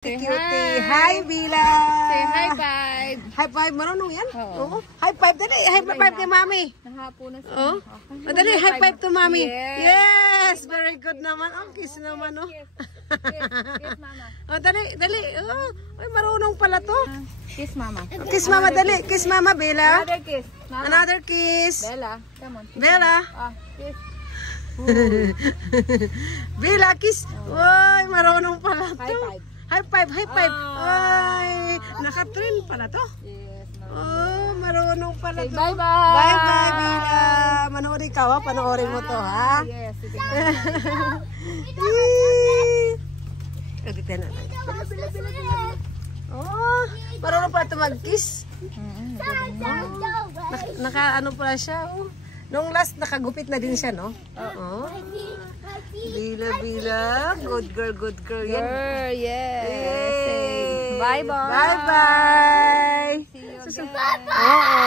Cutie. Hi, Bila. Say high five. High five. Marunong yan? Oo. High five. Dali. High five kay Mami. Nahapo na siya. Oh. Dali. High five to Mami. Yes. Yes. Very good naman. Oh, kiss naman, oh. Kiss mama. Oh, dali. Dali. Oh. Ay, marunong pala to. Kiss mama. Kiss Mama. Dali. Kiss Mama, Bella. Another kiss. Mama. Another kiss. Bella. Come on. Bella. Kiss. Bella, kiss. Uy, marunong pala to. High five. High five, high five. Ay, naka-trend pala to. Yes. Oh, marunong pala Say to. bye-bye. Bye-bye, Bella. Manoorin ka, ha? Panoorin mo to, ha? Yes. Sige. Kagitan na. Oh, marunong pala to mag-kiss. Naka-ano pala siya, oh. Nung last, nakagupit na din siya, no? Oo. Bila. Good girl. Yan. Girl, yes. Yay. Bye-bye. Bye-bye. See you Susunod. again. Oo.